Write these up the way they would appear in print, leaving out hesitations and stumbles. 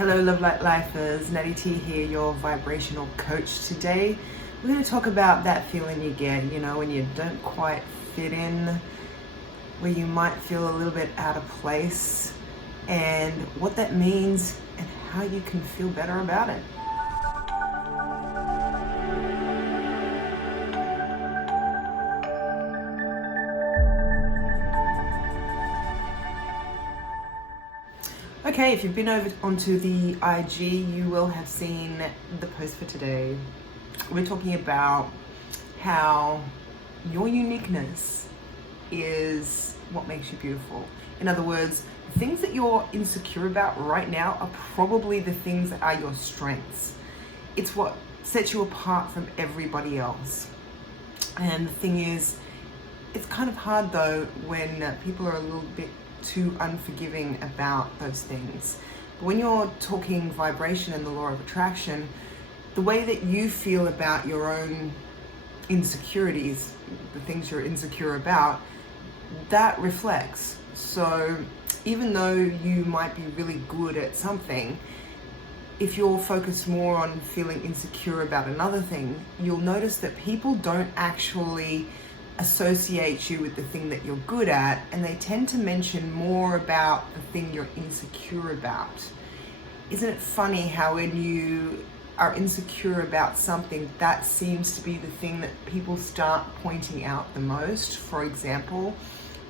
Hello Love Light Lifers, Natty T here, your vibrational coach. Today we're going to talk about that feeling you get, when you don't quite fit in, where you might feel a little bit out of place, and what that means and how you can feel better about it. Okay, if you've been over onto the IG, you will have seen the post for today. We're talking about how your uniqueness is what makes you beautiful. In other words, the things that you're insecure about right now are probably the things that are your strengths. It's what sets you apart from everybody else. And the thing is, it's kind of hard though when people are a little bit too unforgiving about those things. But when you're talking vibration and the law of attraction, the way that you feel about your own insecurities, the things you're insecure about, that reflects. So even though you might be really good at something, if you're focused more on feeling insecure about another thing, you'll notice that people don't actually associate you with the thing that you're good at, and they tend to mention more about the thing you're insecure about. Isn't it funny how when you are insecure about something, that seems to be the thing that people start pointing out the most? For example,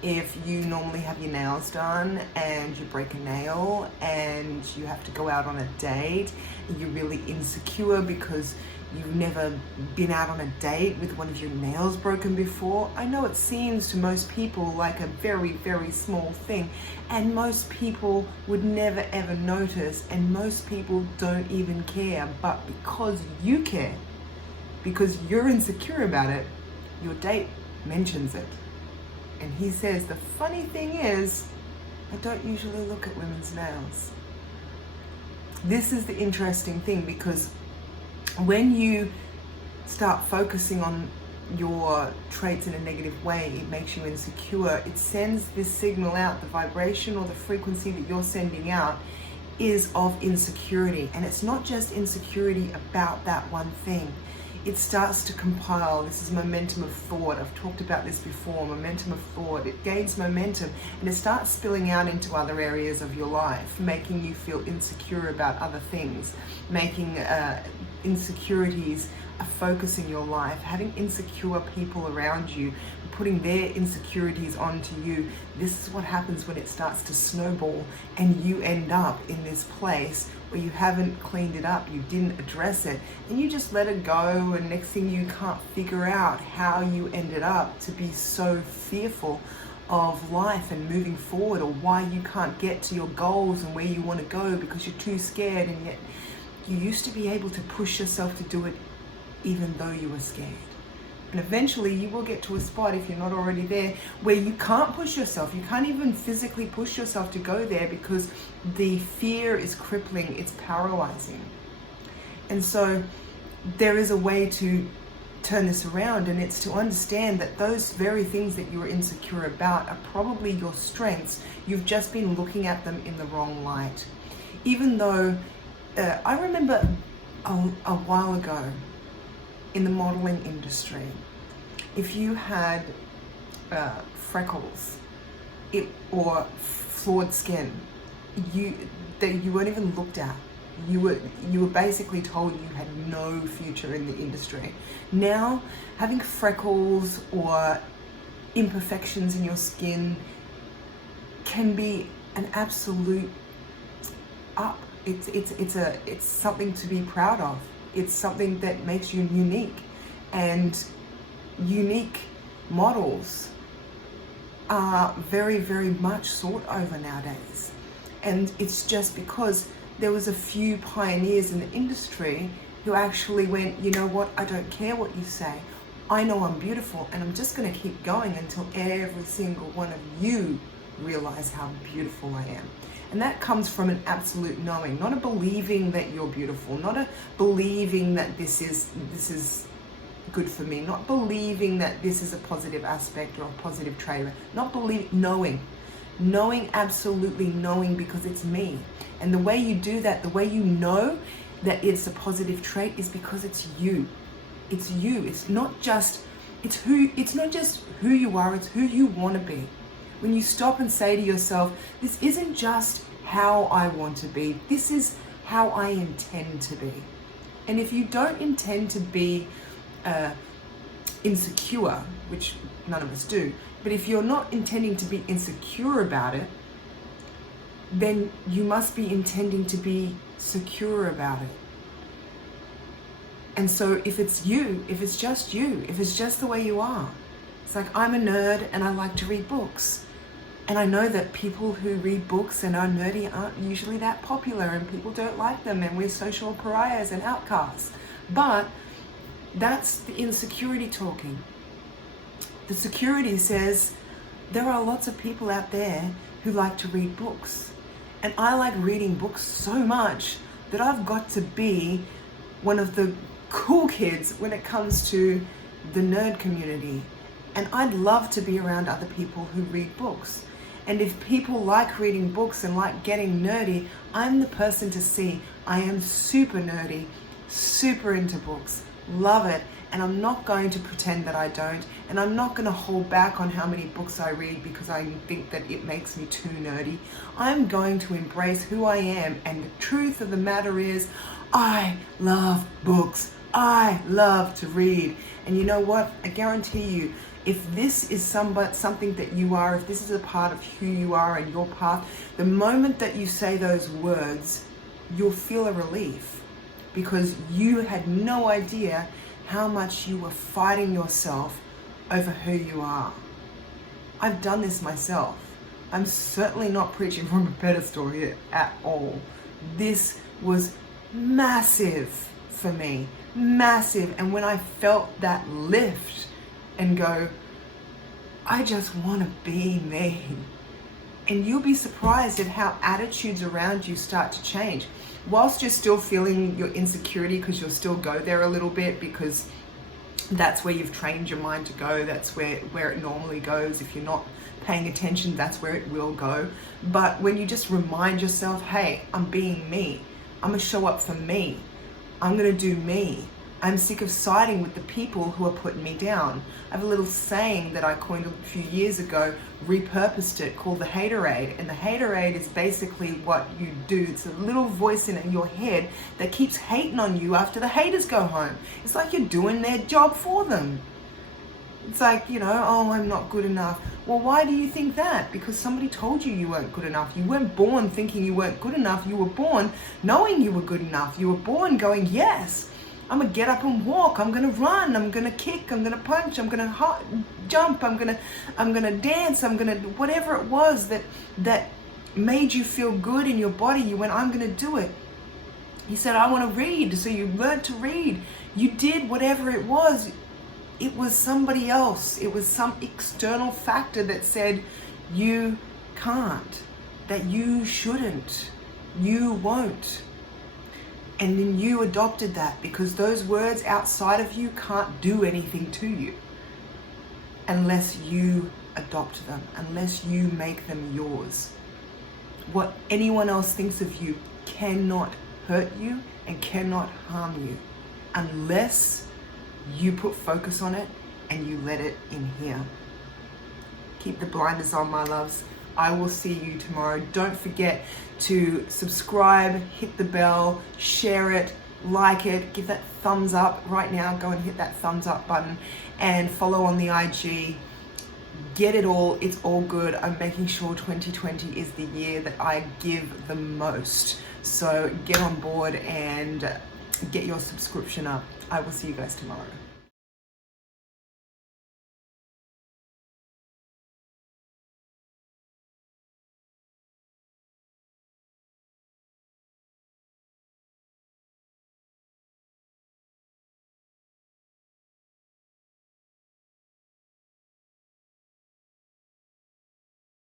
if you normally have your nails done and you break a nail and you have to go out on a date and you're really insecure because you've never been out on a date with one of your nails broken before. I know it seems to most people like a very, very small thing, and most people would never ever notice, and most people don't even care. But because you care, because you're insecure about it, your date mentions it. And he says, the funny thing is, I don't usually look at women's nails. This is the interesting thing, because when you start focusing on your traits in a negative way, it makes you insecure. It sends this signal out. The vibration or the frequency that you're sending out is of insecurity. And it's not just insecurity about that one thing. It starts to compile. This is momentum of thought. I've talked about this before, momentum of thought. It gains momentum and it starts spilling out into other areas of your life, making you feel insecure about other things, making insecurities a focus in your life, having insecure people around you, putting their insecurities onto you. This is what happens when it starts to snowball and you end up in this place where you haven't cleaned it up, you didn't address it, and you just let it go, and next thing you can't figure out how you ended up to be so fearful of life and moving forward, or why you can't get to your goals and where you want to go because you're too scared. And yet you used to be able to push yourself to do it even though you were scared. And eventually you will get to a spot, if you're not already there, where you can't push yourself. You can't even physically push yourself to go there because the fear is crippling, it's paralyzing. And so there is a way to turn this around, and it's to understand that those very things that you're insecure about are probably your strengths. You've just been looking at them in the wrong light. Even though I remember a while ago in the modeling industry, if you had freckles or flawed skin, you weren't even looked at. You were basically told you had no future in the industry. Now, having freckles or imperfections in your skin can be an absolute up. It's something to be proud of. It's something that makes you unique, and unique models are very, very much sought over nowadays. And it's just because there was a few pioneers in the industry who actually went, you know what, I don't care what you say. I know I'm beautiful, and I'm just going to keep going until every single one of you realize how beautiful I am. And that comes from an absolute knowing, not a believing that you're beautiful, not a believing that this is good for me, not believing that this is a positive aspect or a positive trait, not believing, knowing Knowing, absolutely knowing, because it's me. And the way you do that, the way you know that it's a positive trait, is because it's you. It's you. It's not just who you are, it's who you want to be. When you stop and say to yourself, this isn't just how I want to be, this is how I intend to be. And if you don't intend to be insecure, which none of us do, but if you're not intending to be insecure about it, then you must be intending to be secure about it. And so if it's you, if it's just you, if it's just the way you are, it's like, I'm a nerd and I like to read books. And I know that people who read books and are nerdy aren't usually that popular, and people don't like them, and we're social pariahs and outcasts. But that's the insecurity talking. The security says, there are lots of people out there who like to read books. And I like reading books so much that I've got to be one of the cool kids when it comes to the nerd community. And I'd love to be around other people who read books. And if people like reading books and like getting nerdy, I'm the person to see. I am super nerdy, super into books, love it. And I'm not going to pretend that I don't. And I'm not going to hold back on how many books I read because I think that it makes me too nerdy. I'm going to embrace who I am. And the truth of the matter is, I love books. I love to read. And you know what? I guarantee you, if this is something that you are, if this is a part of who you are and your path, the moment that you say those words, you'll feel a relief, because you had no idea how much you were fighting yourself over who you are. I've done this myself. I'm certainly not preaching from a pedestal here at all. This was massive for me, massive. And when I felt that lift and go, I just want to be me. And you'll be surprised at how attitudes around you start to change. Whilst you're still feeling your insecurity, because you'll still go there a little bit, because that's where you've trained your mind to go. That's where it normally goes. If you're not paying attention, that's where it will go. But when you just remind yourself, hey, I'm being me. I'm going to show up for me. I'm going to do me. I'm sick of siding with the people who are putting me down. I have a little saying that I coined a few years ago, repurposed it, called the haterade. And the haterade is basically what you do. It's a little voice in your head that keeps hating on you after the haters go home. It's like you're doing their job for them. It's like, oh, I'm not good enough. Well, why do you think that? Because somebody told you weren't good enough. You weren't born thinking you weren't good enough. You were born knowing you were good enough. You were born going, yes, I'm going to get up and walk. I'm going to run. I'm going to kick. I'm going to punch. I'm going to jump. I'm going to dance. I'm going to, whatever it was that made you feel good in your body, you went, I'm going to do it. He said, I want to read. So you learned to read. You did whatever it was. It was somebody else. It was some external factor that said, you can't, that you shouldn't, you won't. And then you adopted that, because those words outside of you can't do anything to you unless you adopt them, unless you make them yours. What anyone else thinks of you cannot hurt you and cannot harm you unless you put focus on it and you let it in here. Keep the blinders on, my loves. I will see you tomorrow. Don't forget to subscribe, hit the bell, share it, like it, give that thumbs up right now. Go and hit that thumbs up button and follow on the IG. Get it all. It's all good. I'm making sure 2020 is the year that I give the most. So get on board and get your subscription up. I will see you guys tomorrow.